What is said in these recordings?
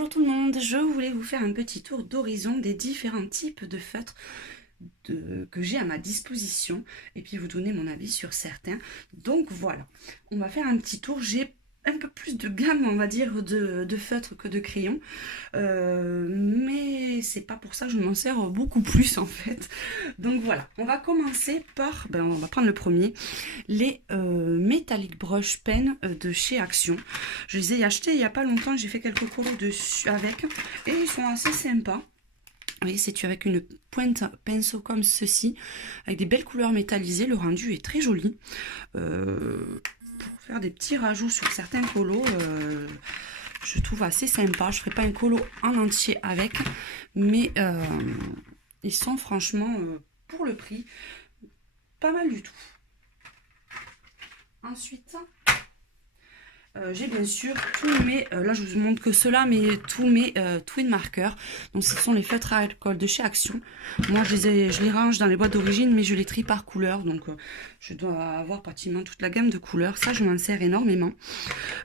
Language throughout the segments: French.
Bonjour tout le monde, je voulais vous faire un petit tour d'horizon des différents types de feutres que j'ai à ma disposition et puis vous donner mon avis sur certains. Donc voilà, on va faire un petit tour. J'ai un peu plus de gamme, on va dire, de feutres que de crayons, mais c'est pas pour ça que je m'en sers beaucoup plus en fait. Donc voilà, on va commencer par, on va prendre le premier, les Metallic Brush Pen de chez Action. Je les ai achetés il n'y a pas longtemps, j'ai fait quelques colos dessus avec et ils sont assez sympas. Vous voyez, c'est avec une pointe pinceau comme ceci, avec des belles couleurs métallisées. Le rendu est très joli. Pour faire des petits rajouts sur certains colos, je trouve assez sympa. Je ne ferai pas un colo en entier avec, mais ils sont franchement, pour le prix, pas mal du tout. Ensuite, j'ai bien sûr tous mes, là je vous montre que cela, mais tous mes twin markers. Donc ce sont les feutres à alcool de chez Action. Moi je les range dans les boîtes d'origine, mais je les trie par couleur. Donc je dois avoir pratiquement toute la gamme de couleurs. Ça je m'en sers énormément.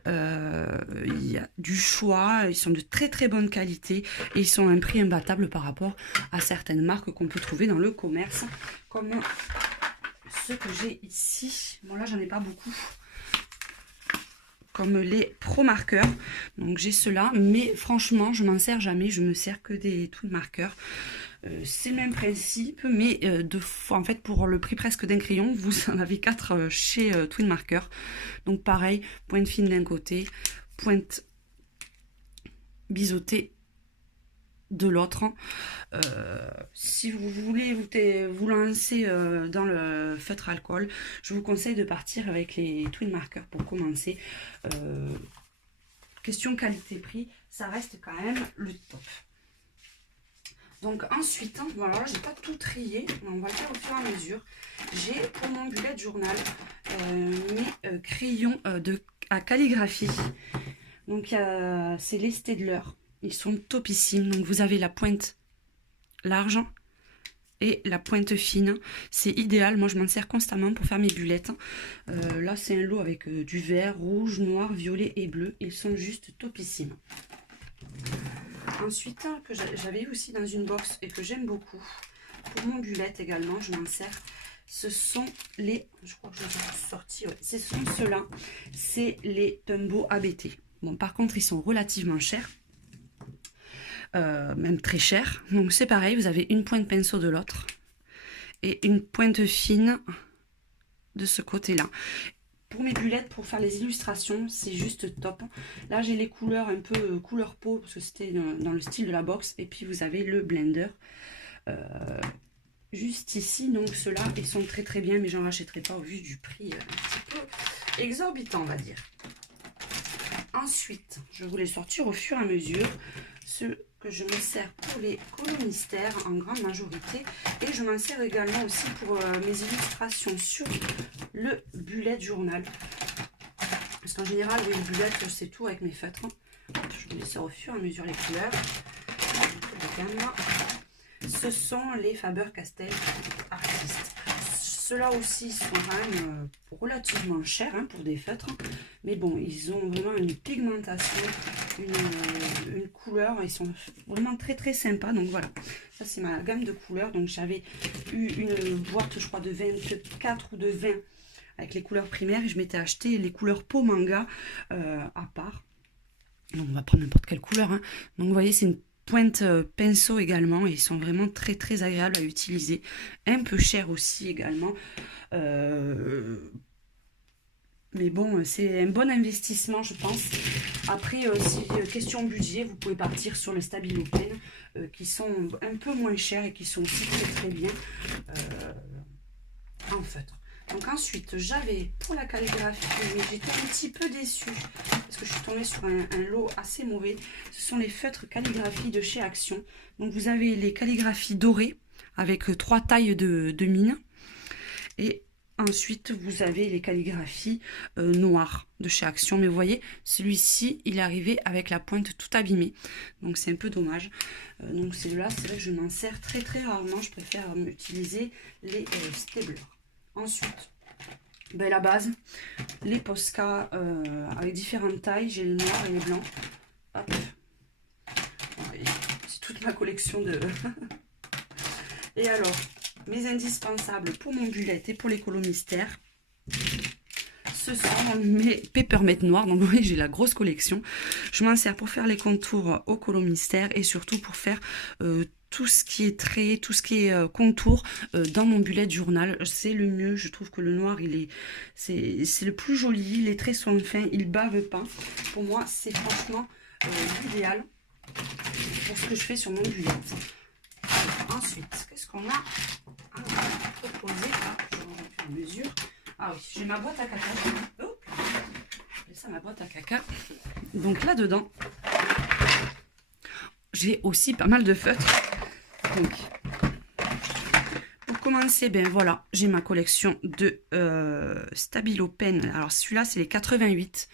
Il y a du choix, ils sont de très très bonne qualité et ils sont à un prix imbattable par rapport à certaines marques qu'on peut trouver dans le commerce, comme ceux que j'ai ici. Bon là j'en ai pas beaucoup, comme les Pro Markers. Donc j'ai cela, mais franchement je m'en sers jamais, je me sers que des twin markers. C'est le même principe, mais en fait pour le prix presque d'un crayon, vous en avez 4 chez Twin Marker. Donc pareil, pointe fine d'un côté, pointe biseautée de l'autre. Si vous voulez vous lancer dans le feutre alcool, je vous conseille de partir avec les twin markers pour commencer. Question qualité-prix, ça reste quand même le top. Donc ensuite, voilà, j'ai pas tout trié, mais on va le faire au fur et à mesure. J'ai pour mon bullet journal mes crayons à calligraphie. Donc c'est les Staedtler. Ils sont topissimes. Donc vous avez la pointe large et la pointe fine. C'est idéal. Moi je m'en sers constamment pour faire mes bullets. Là c'est un lot avec du vert, rouge, noir, violet et bleu. Ils sont juste topissimes. Ensuite, que j'avais aussi dans une box et que j'aime beaucoup, pour mon bullet également, je m'en sers. Ce sont les, je crois que je les ai sortis, ouais, ce sont ceux-là, c'est les Tombow ABT. Bon, par contre, ils sont relativement chers, même très chers. Donc c'est pareil, vous avez une pointe pinceau de l'autre et une pointe fine de ce côté-là. Pour mes bullets, pour faire les illustrations, c'est juste top. Là, j'ai les couleurs un peu couleur peau, parce que c'était dans le style de la box. Et puis, vous avez le blender juste ici. Donc, ceux-là, ils sont très très bien, mais j'en rachèterai pas au vu du prix un petit peu exorbitant, on va dire. Ensuite, je voulais sortir au fur et à mesure ceux que je me sers pour les colos mystères en grande majorité. Et je m'en sers également aussi pour mes illustrations sur le bullet journal. Parce qu'en général, oui, le bullet, c'est tout avec mes feutres. Je vous laisse au fur et à mesure les couleurs. Ce sont les Faber-Castell Artistes. Ceux-là aussi sont quand même relativement chers pour des feutres. Mais bon, ils ont vraiment une pigmentation, une couleur. Ils sont vraiment très très sympas. Donc voilà, ça c'est ma gamme de couleurs. Donc j'avais eu une boîte, je crois, de 24 ou de 20 avec les couleurs primaires. Et je m'étais acheté les couleurs peau manga à part. Donc on va prendre n'importe quelle couleur. Donc vous voyez, c'est une pointe pinceau également, et ils sont vraiment très très agréables à utiliser, un peu cher aussi également, mais bon, c'est un bon investissement je pense. Après si question budget, vous pouvez partir sur le Stabilo Pen qui sont un peu moins chers et qui sont aussi très très bien en feutre. Donc ensuite, j'avais pour la calligraphie, mais j'étais un petit peu déçue parce que je suis tombée sur un lot assez mauvais. Ce sont les feutres calligraphie de chez Action. Donc vous avez les calligraphies dorées avec 3 tailles de mine. Et ensuite, vous avez les calligraphies noires de chez Action. Mais vous voyez, celui-ci, il est arrivé avec la pointe tout abîmée. Donc c'est un peu dommage. Donc celui-là, c'est vrai que je m'en sers très très rarement. Je préfère utiliser les Staedtler. Ensuite, la base, les Posca avec différentes tailles. J'ai les noirs et les blancs. Hop. ma collection de... Et alors, mes indispensables pour mon bullet et pour les colos mystères, ce sont mes Peppermint noirs. Donc, vous voyez, j'ai la grosse collection. Je m'en sers pour faire les contours au colo mystère et surtout pour faire tout ce qui est trait, tout ce qui est contour dans mon bullet journal. C'est le mieux. Je trouve que le noir, c'est le plus joli. Les traits sont fins, ils bavent pas. Pour moi, c'est franchement l'idéal pour ce que je fais sur mon bullet. Ensuite, qu'est-ce qu'on a proposé? Je vais en mesure. Ah oui, j'ai ma boîte à caca. Oh, j'ai ça, ma boîte à caca. Donc là-dedans, j'ai aussi pas mal de feutres. Donc, pour commencer, ben voilà, j'ai ma collection de Stabilo Pen. Alors celui-là, c'est les 88.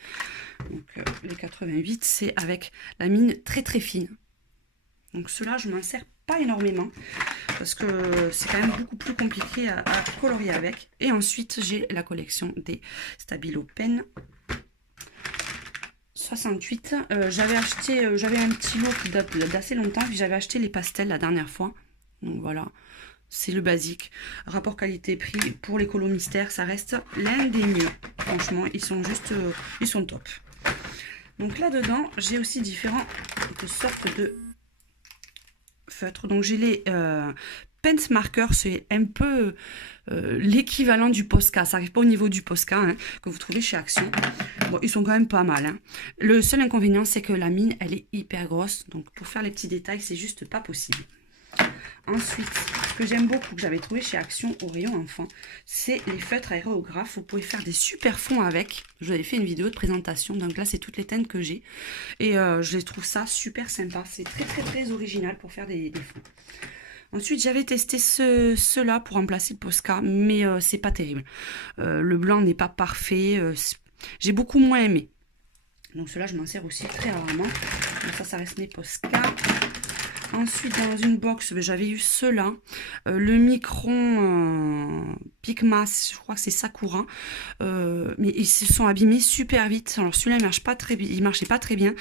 Donc les 88, c'est avec la mine très très fine. Donc ceux-là, je m'en sers pas énormément parce que c'est quand même beaucoup plus compliqué à colorier avec. Et ensuite, j'ai la collection des Stabilo Pen 68. J'avais un petit lot qui date d'assez longtemps, puis j'avais acheté les pastels la dernière fois. Donc voilà, c'est le basique. Rapport qualité-prix pour les colos mystères, ça reste l'un des mieux. Franchement, ils sont juste, ils sont top. Donc là-dedans, j'ai aussi différentes sortes de feutres. Donc j'ai les Pen Marker, c'est un peu l'équivalent du Posca. Ça n'arrive pas au niveau du Posca hein, que vous trouvez chez Action. Bon, ils sont quand même pas mal. Hein. Le seul inconvénient, c'est que la mine, elle est hyper grosse. Donc pour faire les petits détails, c'est juste pas possible. Ensuite, ce que j'aime beaucoup, que j'avais trouvé chez Action au rayon enfant, c'est les feutres aérographes. Vous pouvez faire des super fonds avec. Je vous avais fait une vidéo de présentation. Donc là, c'est toutes les teintes que j'ai. Et je les trouve ça super sympa. C'est très très très original pour faire des fonds. Ensuite, j'avais testé ceux-là pour remplacer le Posca, mais c'est pas terrible. Le blanc n'est pas parfait. J'ai beaucoup moins aimé. Donc ceux-là, je m'en sers aussi très rarement. Donc ça reste mes Posca. Ensuite, dans une box, j'avais eu ceux-là. Le Micron Picmas, je crois que c'est Sakura. Mais ils se sont abîmés super vite. Alors celui-là, il marchait pas très bien.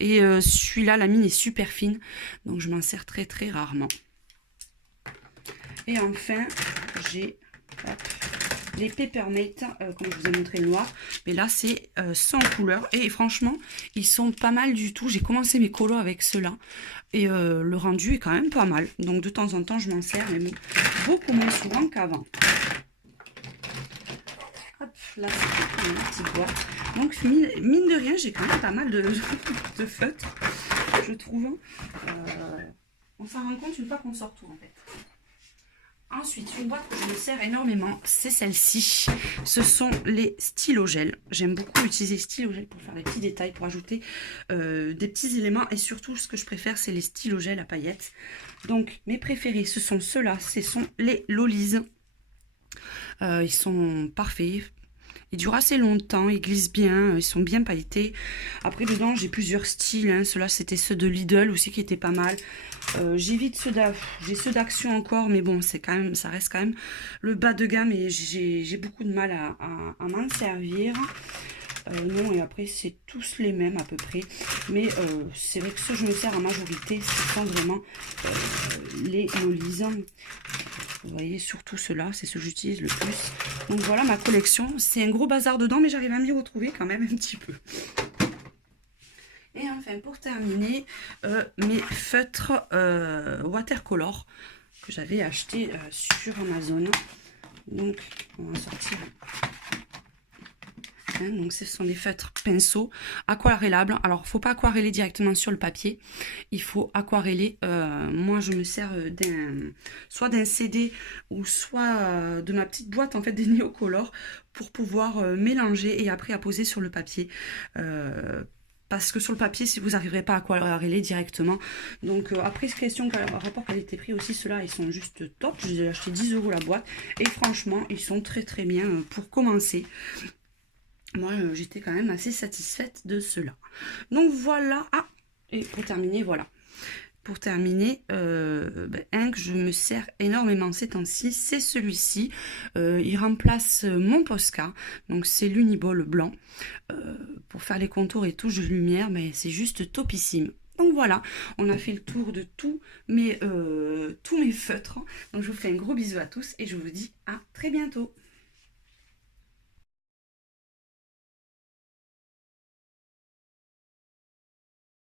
Et celui-là, la mine est super fine. Donc je m'en sers très très rarement. Et enfin, j'ai les Peppermint, comme je vous ai montré le noir. Mais là, c'est sans couleur. Et franchement, ils sont pas mal du tout. J'ai commencé mes colos avec ceux-là. Et le rendu est quand même pas mal. Donc de temps en temps, je m'en sers, mais beaucoup moins souvent qu'avant. Hop, là, c'est une petite boîte. Donc, mine de rien, j'ai quand même pas mal de feutres, je trouve. On s'en rend compte une fois qu'on sort tout, en fait. Ensuite, une boîte que je me sers énormément, c'est celle-ci. Ce sont les stylos gel. J'aime beaucoup utiliser les stylos gel pour faire des petits détails, pour ajouter des petits éléments. Et surtout, ce que je préfère, c'est les stylos gel à paillettes. Donc, mes préférés, ce sont ceux-là. Ce sont les Lolies. Ils sont parfaits. Ils durent assez longtemps, ils glissent bien, ils sont bien pailletés. Après, dedans, j'ai plusieurs styles. Hein. Ceux-là, c'était ceux de Lidl aussi qui étaient pas mal. J'évite j'ai ceux d'Action encore, mais bon, ça reste quand même le bas de gamme et j'ai beaucoup de mal à m'en servir. Non, et après, c'est tous les mêmes à peu près. Mais c'est vrai que ceux que je me sers en majorité, ce sont vraiment les Lolies. Vous voyez, surtout ceux-là, c'est ceux que j'utilise le plus. Donc voilà ma collection. C'est un gros bazar dedans, mais j'arrive à m'y retrouver quand même un petit peu. Et enfin, pour terminer, mes feutres watercolor que j'avais acheté sur Amazon. Donc, on va sortir. Donc ce sont des feutres pinceaux aquarellables. Alors il ne faut pas aquareller directement sur le papier, il faut aquareller. Moi je me sers soit d'un CD ou soit de ma petite boîte en fait des Neocolor pour pouvoir mélanger et après apposer sur le papier. Parce que sur le papier, si vous n'arriverez pas à aquareller directement. Donc après, question rapport qualité-prix aussi, ceux-là, ils sont juste top. Je les ai achetés 10 € la boîte. Et franchement, ils sont très très bien pour commencer. Moi, j'étais quand même assez satisfaite de cela. Donc voilà. Ah, et pour terminer, voilà. Pour terminer, un que je me sers énormément ces temps-ci, c'est celui-ci. Il remplace mon Posca. Donc c'est l'Uniball blanc. Pour faire les contours et touches de lumière, mais c'est juste topissime. Donc Donc voilà, on a fait le tour de tous mes feutres. Donc je vous fais un gros bisou à tous et je vous dis à très bientôt.